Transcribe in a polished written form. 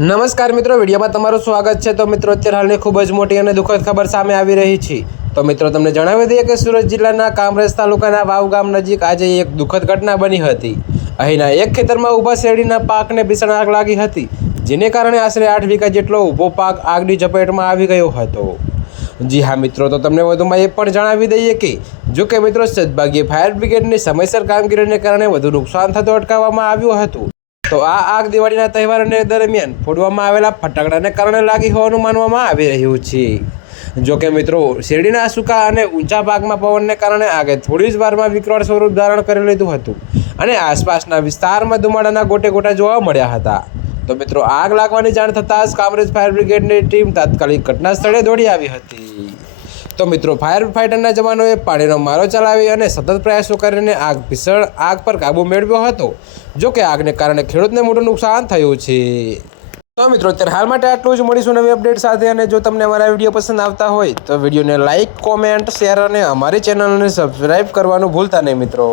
નમસ્કાર મિત્રો, વિડીયોમાં તમારું સ્વાગત છે। તો મિત્રો, અત્યારે હાલની ખૂબ જ મોટી અને દુઃખદ ખબર સામે આવી રહી છે। તો મિત્રો, તમને જણાવી દઈએ કે સુરત જિલ્લાના કામરેજ તાલુકાના વાવ ગામ નજીક આજે એક દુઃખદ ઘટના બની હતી। અહીંના એક ખેતરમાં ઊભા શેરડીના પાકને ભીષણ આગ લાગી હતી, જેને કારણે આશરે 8 વીઘા જેટલો ઊભો પાક આગની ઝપેટમાં આવી ગયો હતો। જી હા મિત્રો, તો તમને વધુમાં એ પણ જણાવી દઈએ કે જો કે મિત્રો, સદભાગ્યે ફાયર બ્રિગેડની સમયસર કામગીરીને કારણે વધુ નુકસાન થતું અટકાવવામાં આવ્યું હતું। તો આ આગ દિવાળીના તહેવારોને દરમિયાન ફોડવામાં આવેલા ફટાકડાને કારણે લાગી હોવાનું માનવામાં આવી રહ્યું છે। જો કે મિત્રો, શેરડીના સૂકા અને ઊંચા ભાગમાં પવનને કારણે આગે થોડી જ વારમાં વિકરાળ સ્વરૂપ ધારણ કરી લીધું હતું અને આસપાસના વિસ્તારમાં ધુમાડાના ગોટે ગોટા જોવા મળ્યા હતા। તો મિત્રો, આગ લાગવાની જાણ થતાં જ કામરેજ ફાયર બ્રિગેડની ટીમ તાત્કાલિક ઘટના સ્થળે દોડી આવી હતી। તો મિત્રો, ફાયર ફાઇટરના જવાનોએ પાણીનો મારો ચલાવી અને સતત પ્રયાસો કરીને ભીષણ આગ પર કાબૂ મેળવ્યો હતો। જો કે આગને કારણે ખેડૂતને મોટું નુકસાન થયું છે। તો મિત્રો, અત્યારે હાલ માટે આટલું જ। મળીશું નવી અપડેટ સાથે। અને જો તમને અમારા વિડીયો પસંદ આવતા હોય તો વિડીયોને લાઇક, કોમેન્ટ, શેર અને અમારી ચેનલને સબસ્ક્રાઈબ કરવાનું ભૂલતા નહીં મિત્રો।